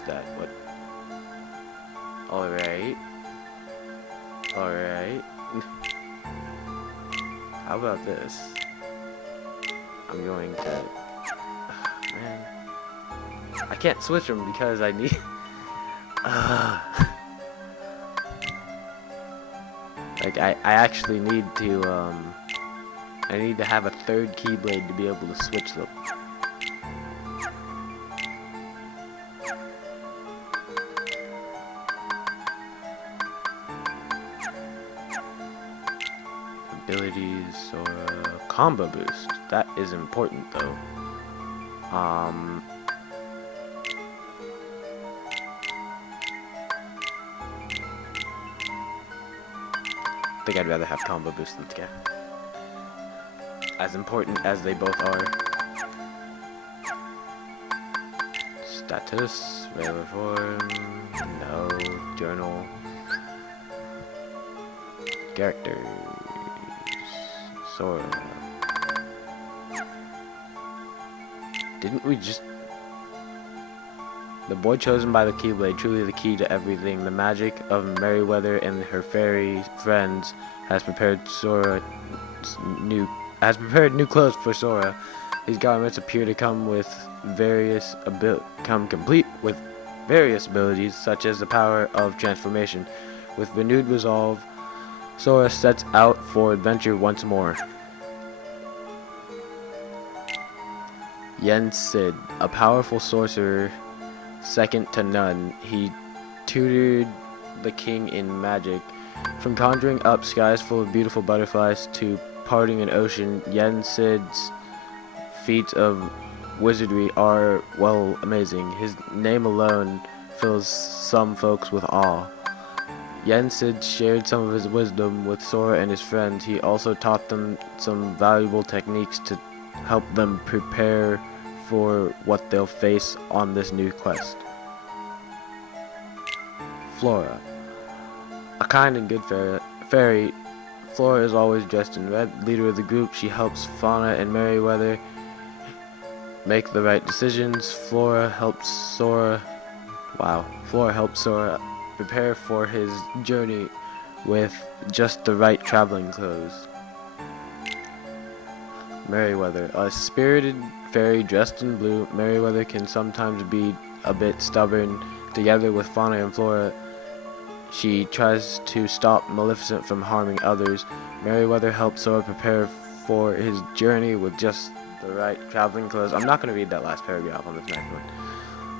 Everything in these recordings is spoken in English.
missed that, but alright. Alright. How about this? I'm going to... man. I can't switch them because I need... like, I actually need to, I need to have a third Keyblade to be able to switch them. Abilities or combo boost. That is important though. I think I'd rather have combo boost than Ska. As important as they both are. Status, regular form, no, journal, characters, Sora. Didn't we just... The boy chosen by the Keyblade, truly the key to everything. The magic of Merryweather and her fairy friends has prepared new clothes for Sora. These garments appear to come complete with various abilities, such as the power of transformation. With renewed resolve, Sora sets out for adventure once more. Yen Sid, a powerful sorcerer, second to none. He tutored the king in magic. From conjuring up skies full of beautiful butterflies to parting an ocean, Yen Sid's feats of wizardry are, well, amazing. His name alone fills some folks with awe. Yen Sid shared some of his wisdom with Sora and his friends. He also taught them some valuable techniques to help them prepare for what they'll face on this new quest. Flora, a kind and good fairy. Flora is always dressed in red. Leader of the group, she helps Fauna and Merryweather make the right decisions. Flora helps Sora prepare for his journey with just the right traveling clothes. Merryweather, a spirited fairy dressed in blue. Merryweather can sometimes be a bit stubborn. Together with Fauna and Flora, she tries to stop Maleficent from harming others. Merryweather helps Sora prepare for his journey with just the right traveling clothes. I'm not going to read that last paragraph on this next one.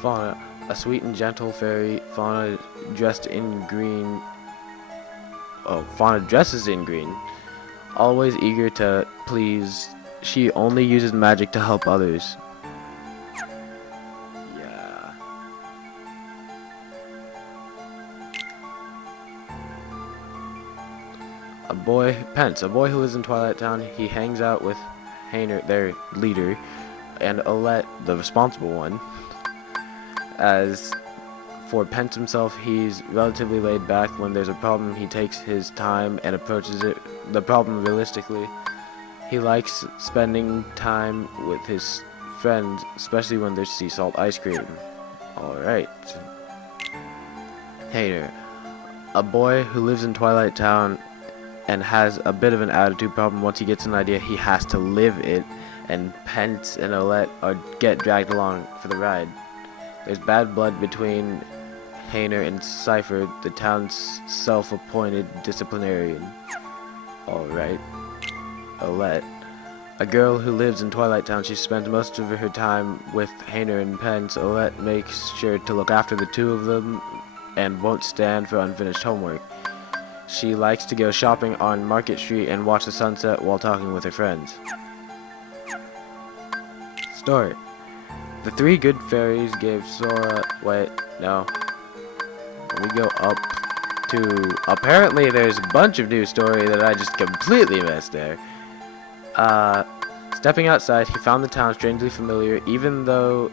Fauna, a sweet and gentle fairy. Fauna dressed in green. Fauna dresses in green. Always eager to please. She only uses magic to help others. Yeah. A boy, Pence, a boy who lives in Twilight Town. He hangs out with Hayner, their leader, and Olette, the responsible one. As for Pence himself, he's relatively laid back. When there's a problem, he takes his time and approaches the problem realistically. He likes spending time with his friends, especially when there's sea salt ice cream. Alright. Hater, a boy who lives in Twilight Town and has a bit of an attitude problem. Once he gets an idea, he has to live it, and Pence and Olette get dragged along for the ride. There's bad blood between Hayner and Cypher, the town's self-appointed disciplinarian. Alright. Olette, a girl who lives in Twilight Town. She spends most of her time with Hayner and Pence. Olette makes sure to look after the two of them and won't stand for unfinished homework. She likes to go shopping on Market Street and watch the sunset while talking with her friends. Story. The three good fairies gave Sora... Wait, no. We go up to... Apparently there's a bunch of new story that I just completely missed there. Stepping outside, he found the town strangely familiar, even though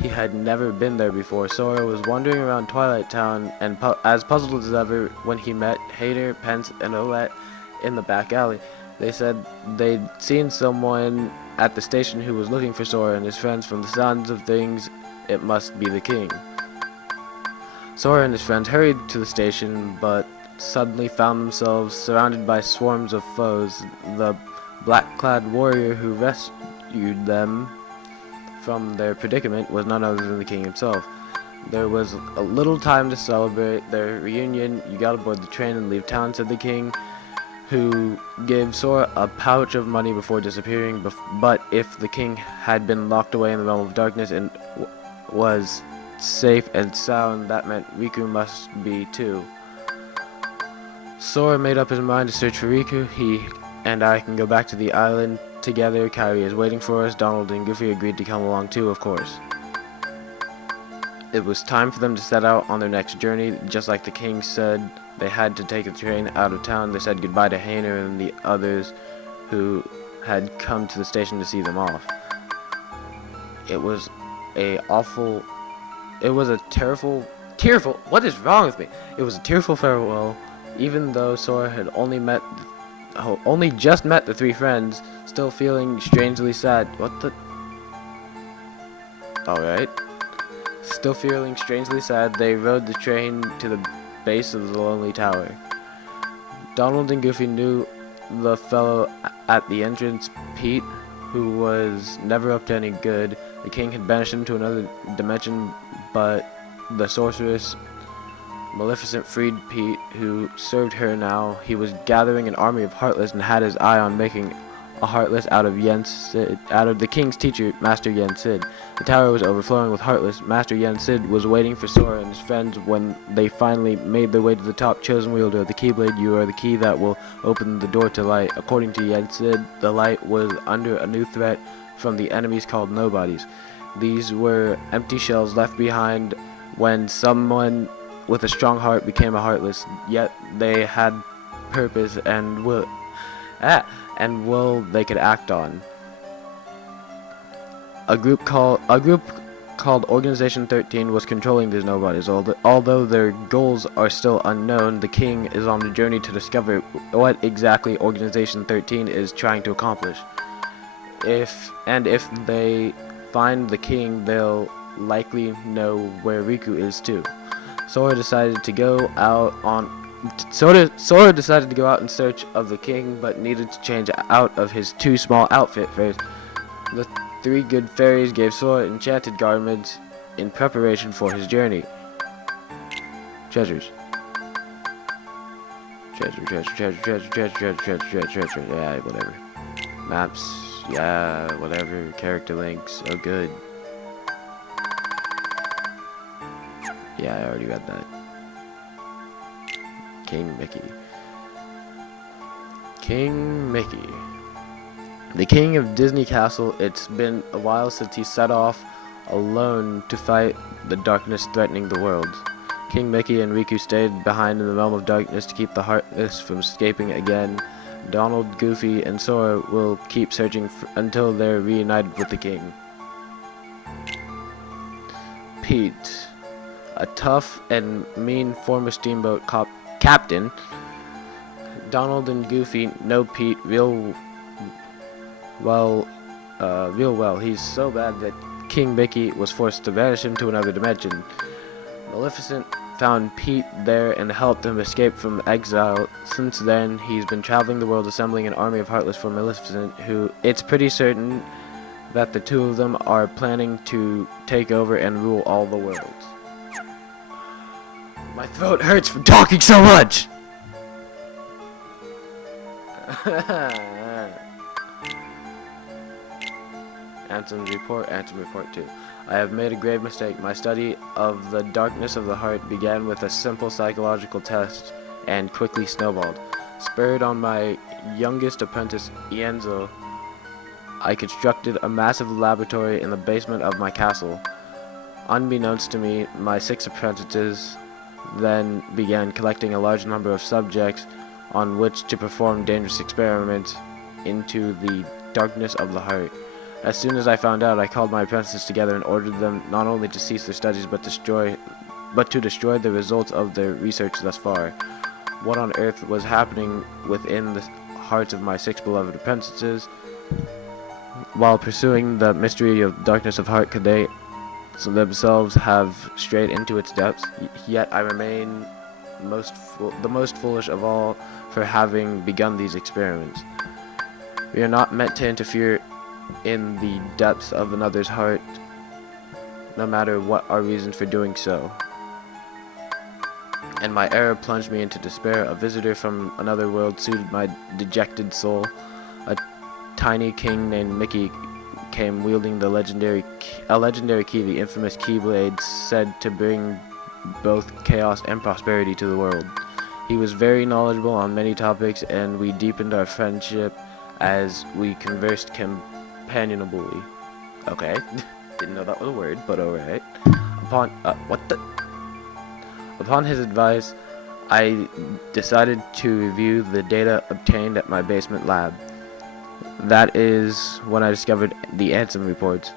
he had never been there before. Sora was wandering around Twilight Town and as puzzled as ever when he met Hayter, Pence, and Olette in the back alley. They said they'd seen someone at the station who was looking for Sora and his friends. From the sounds of things, it must be the king. Sora and his friends hurried to the station, but suddenly found themselves surrounded by swarms of foes. The black-clad warrior who rescued them from their predicament was none other than the king himself. There was a little time to celebrate their reunion. "You gotta board the train and leave town," said the king, who gave Sora a pouch of money before disappearing. But if the king had been locked away in the realm of darkness and was safe and sound, that meant Riku must be too. Sora made up his mind to search for Riku. He and I can go back to the island together. Kairi is waiting for us. Donald and Goofy agreed to come along too, of course. It was time for them to set out on their next journey. Just like the king said, they had to take the train out of town. They said goodbye to Hayner and the others who had come to the station to see them off. It was a tearful, what is wrong with me? It was a tearful farewell, even though Sora had only just met the three friends, still feeling strangely sad. Alright. Still feeling strangely sad, they rode the train to the base of the Lonely Tower. Donald and Goofy knew the fellow at the entrance, Pete, who was never up to any good. The king had banished him to another dimension, but the sorceress Maleficent freed Pete, who served her now. He was gathering an army of Heartless and had his eye on making a Heartless out of the king's teacher, Master Yen Sid. The tower was overflowing with Heartless. Master Yen Sid was waiting for Sora and his friends when they finally made their way to the top. "Chosen wielder of the Keyblade, you are the key that will open the door to light." According to Yen Sid, the light was under a new threat from the enemies called Nobodies. These were empty shells left behind when someone with a strong heart became a Heartless, yet they had purpose and will they could act on. A group called Organization 13 was controlling these Nobodies. Although their goals are still unknown, the king is on a journey to discover what exactly Organization 13 is trying to accomplish. If they find the king, they'll likely know where Riku is too. Sora decided to go out in search of the king, but needed to change out of his too small outfit first. The three good fairies gave Sora enchanted garments in preparation for his journey. Treasures. Treasure. Yeah, whatever. Maps. Yeah, whatever. Character links. Oh, good. Yeah, I already read that. King Mickey. The king of Disney Castle. It's been a while since he set off alone to fight the darkness threatening the world. King Mickey and Riku stayed behind in the realm of darkness to keep the Heartless from escaping again. Donald, Goofy, and Sora will keep searching until they're reunited with the king. Pete. A tough and mean former steamboat captain. Donald and Goofy know Pete real well. He's so bad that King Mickey was forced to banish him to another dimension. Maleficent found Pete there and helped him escape from exile. Since then, he's been traveling the world assembling an army of Heartless for Maleficent, who it's pretty certain that the two of them are planning to take over and rule all the world. My throat hurts from talking so much! Ansem report 2. I have made a grave mistake. My study of the darkness of the heart began with a simple psychological test and quickly snowballed. Spurred on my youngest apprentice, Ienzo, I constructed a massive laboratory in the basement of my castle. Unbeknownst to me, my 6 apprentices then began collecting a large number of subjects on which to perform dangerous experiments into the darkness of the heart. As soon as I found out, I called my apprentices together and ordered them not only to cease their studies but to destroy the results of their research thus far. What on earth was happening within the hearts of my 6 beloved apprentices? While pursuing the mystery of darkness of heart, could they themselves have strayed into its depths, yet I remain the most foolish of all for having begun these experiments. We are not meant to interfere in the depths of another's heart, no matter what our reasons for doing so. And my error plunged me into despair. A visitor from another world soothed my dejected soul. A tiny king named Mickey came wielding a legendary key, the infamous Keyblade, said to bring both chaos and prosperity to the world. He was very knowledgeable on many topics, and we deepened our friendship as we conversed companionably. Okay, didn't know that was a word, but alright. Upon his advice, I decided to review the data obtained at my basement lab. That is when I discovered the Ansem reports.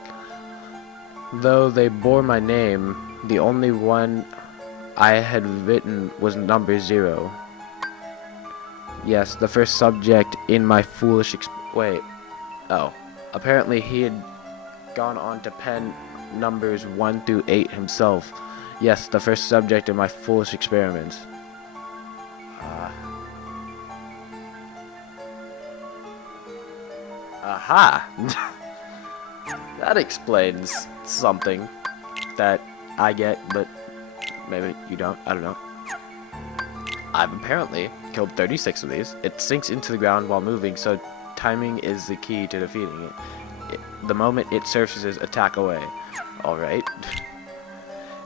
Though they bore my name, the only one I had written was number 0. Yes, the first subject in my foolish apparently he had gone on to pen numbers 1 through 8 himself. Yes, the first subject in my foolish experiments. Aha! That explains something that I get, but maybe you don't. I don't know. I've apparently killed 36 of these. It sinks into the ground while moving, so timing is the key to defeating it. The moment it surfaces, attack away. Alright.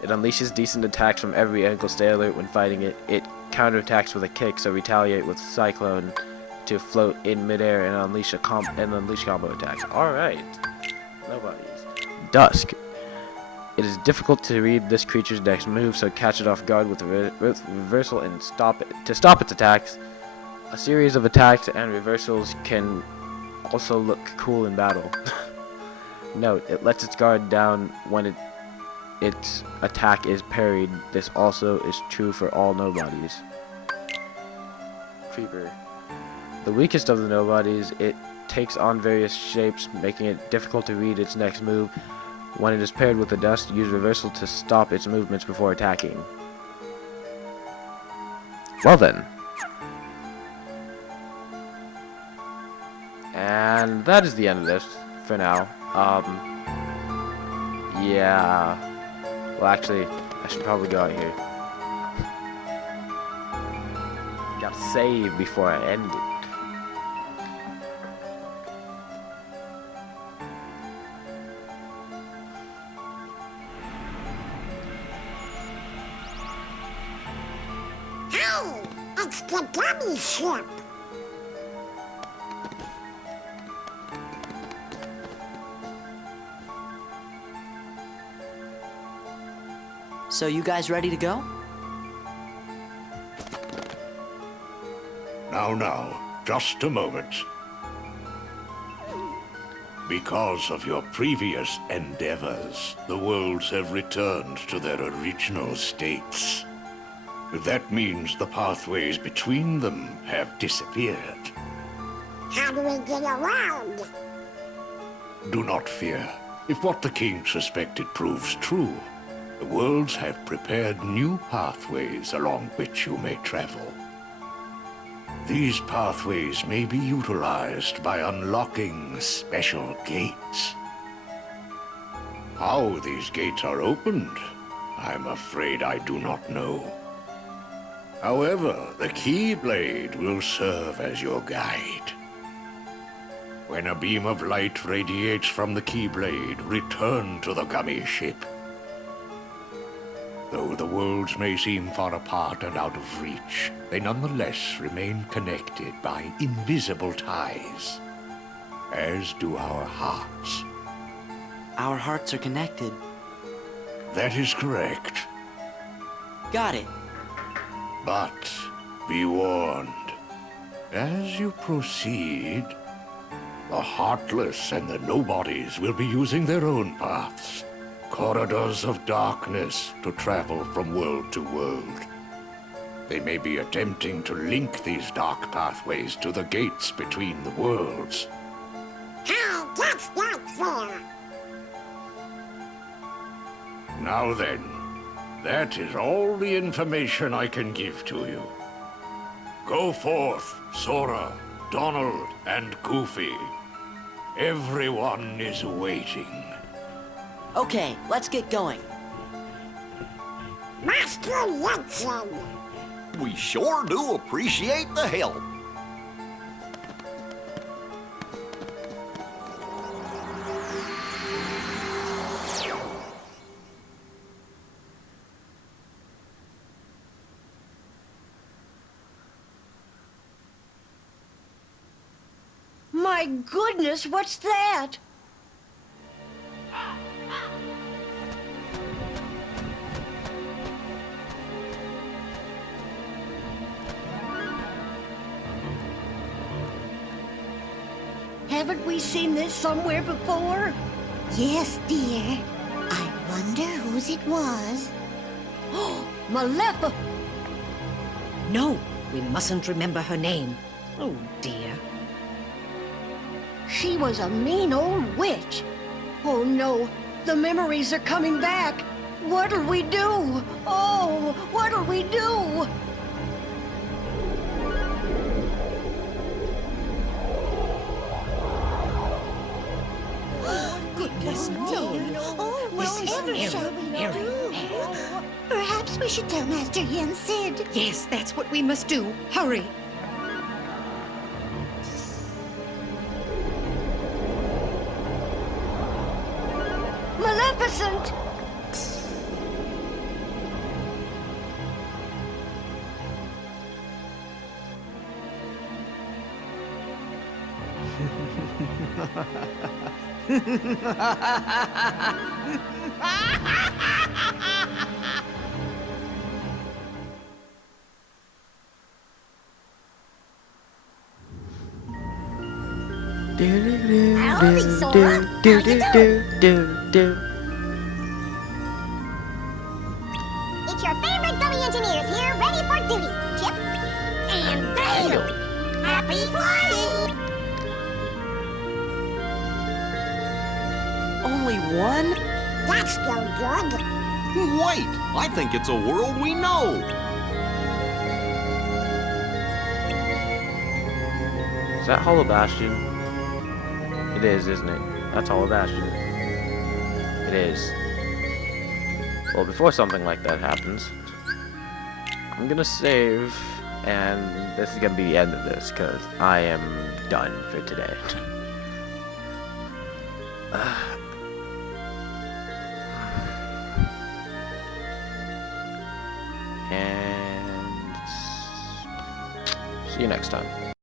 It unleashes decent attacks from every angle. Stay alert when fighting it. It counterattacks with a kick, so retaliate with Cyclone to float in midair and unleash combo attacks. Alright. Nobody's. Dusk. It is difficult to read this creature's next move, so catch it off guard with reversal and stop it. To stop its attacks, a series of attacks and reversals can also look cool in battle. Note, it lets its guard down when its attack is parried. This also is true for all nobodies. Creeper. The weakest of the nobodies, it takes on various shapes, making it difficult to read its next move. When it is paired with the dust, use reversal to stop its movements before attacking. Well then. And that is the end of this, for now. Yeah. Well, actually, I should probably go out here. Gotta save before I end it. It's the dummy ship. So you guys ready to go? Now, just a moment. Because of your previous endeavors, the worlds have returned to their original states. That means the pathways between them have disappeared. How do we get around? Do not fear. If what the king suspected proves true, the worlds have prepared new pathways along which you may travel. These pathways may be utilized by unlocking special gates. How these gates are opened, I'm afraid I do not know. However, the Keyblade will serve as your guide. When a beam of light radiates from the Keyblade, return to the gummy ship. Though the worlds may seem far apart and out of reach, they nonetheless remain connected by invisible ties, as do our hearts. Our hearts are connected. That is correct. Got it. But be warned, as you proceed, the Heartless and the Nobodies will be using their own paths, corridors of darkness to travel from world to world. They may be attempting to link these dark pathways to the gates between the worlds. Hey, that's not fair. Now then, that is all the information I can give to you. Go forth, Sora, Donald, and Goofy. Everyone is waiting. Okay, let's get going. Master Yensen. We sure do appreciate the help. My goodness, what's that? Haven't we seen this somewhere before? Yes, dear. I wonder whose it was. Oh, Malefa! No, we mustn't remember her name. Oh, dear. She was a mean old witch. Oh no, the memories are coming back. What'll we do? Oh, what'll we do? Goodness me. Oh, This is whatever very, shall we very do? bad. Perhaps we should tell Master Yensid. Yes, that's what we must do. Hurry. Maleficent! Howdy, Sora. How you doing? It's your favorite gummy engineers here, ready for duty. Chip and Dale. Happy flying! Only one? That's still good. Wait, I think it's a world we know. Is that Hollow Bastion? It is, isn't it? That's Hollow Bastion. It is. Well, before something like that happens, I'm gonna save, and this is gonna be the end of this, because I am done for today. And see you next time.